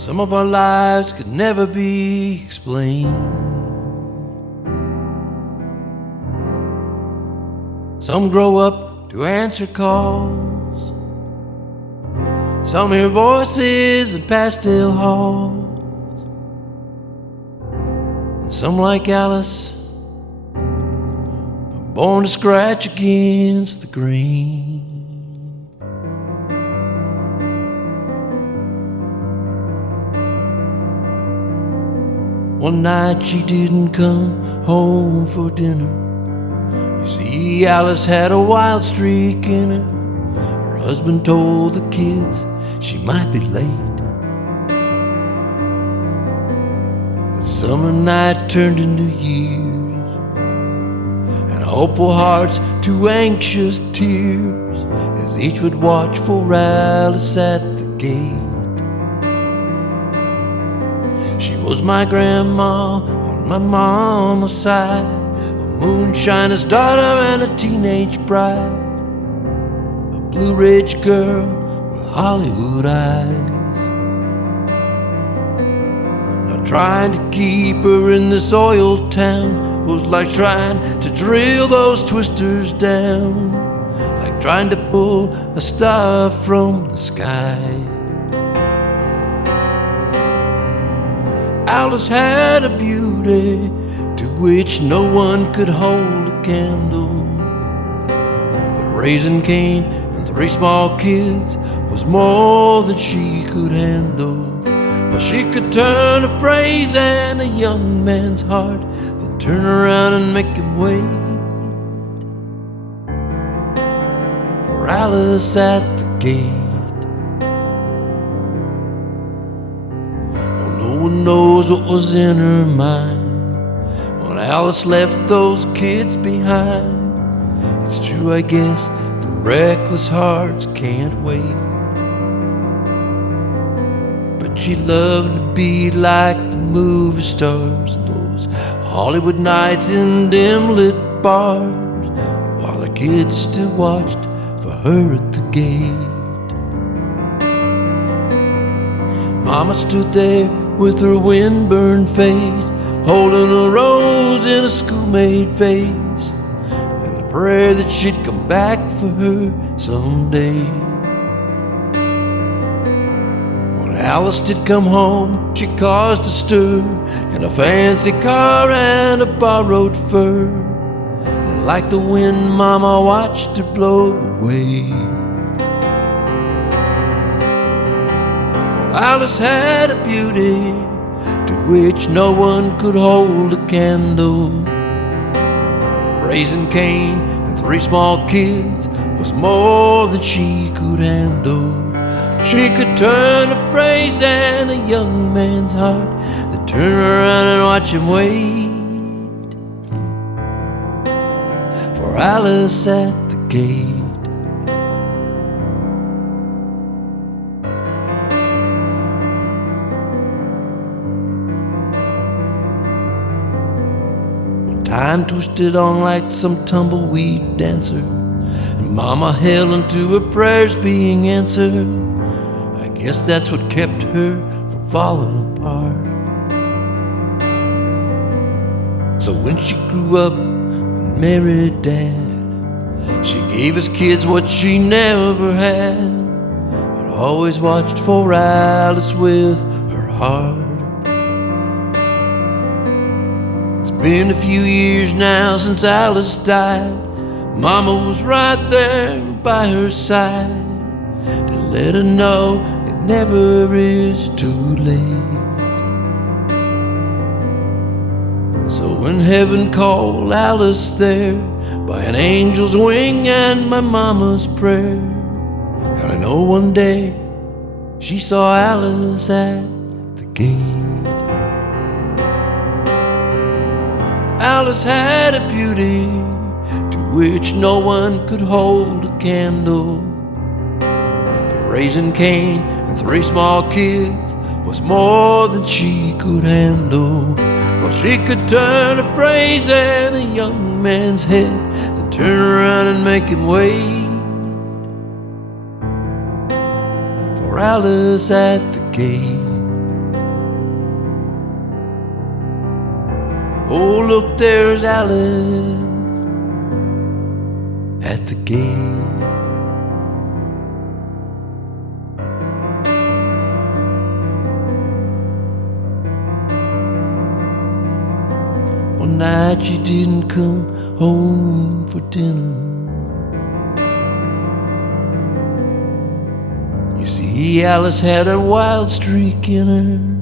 Some of our lives could never be explained. Some grow up to answer calls. Some hear voices in pastel halls. And some, like Alice, are born to scratch against the grain. One night she didn't come home for dinner. You see, Alice had a wild streak in her. Her husband told the kids she might be late. The summer night turned into years, and hopeful hearts to anxious tears, as each would watch for Alice at the gate. She was my grandma on my mama's side, a moonshiner's daughter and a teenage bride, a Blue Ridge girl with Hollywood eyes. Now trying to keep her in this oil town was like trying to drill those twisters down, like trying to pull a star from the sky. Alice had a beauty to which no one could hold a candle. But raising Cain and 3 small kids was more than she could handle. Well, she could turn a phrase and a young man's heart, then turn around and make him wait for Alice at the gate. No one knows what was in her mind when Alice left those kids behind. It's true, I guess, that reckless hearts can't wait. But she loved to be like the movie stars in those Hollywood nights in dim lit bars, while the kids still watched for her at the gate. Mama stood there with her wind-burned face, holding a rose in a schoolmate vase, and the prayer that she'd come back for her someday. When Alice did come home, she caused a stir in a fancy car and a borrowed fur, and like the wind, Mama watched her blow away. Alice had a beauty to which no one could hold a candle. But raising Cain and 3 small kids was more than she could handle. She could turn a phrase and a young man's heart, then turn around and watch him wait for Alice at the gate. Time twisted on like some tumbleweed dancer, and Mama held unto her prayers being answered. I guess that's what kept her from falling apart. So when she grew up and married Dad, she gave his kids what she never had, but always watched for Alice with her heart. Been a few years now since Alice died. Mama was right there by her side to let her know it never is too late. So when heaven called Alice there by an angel's wing and my mama's prayer, and I know one day she saw Alice at the gate. Alice had a beauty to which no one could hold a candle. But raising Cain and 3 small kids was more than she could handle. Well, she could turn a phrase in a young man's head, then turn around and make him wait for Alice at the gate. Oh, look, there's Alice at the gate. One night she didn't come home for dinner. You see, Alice had a wild streak in her.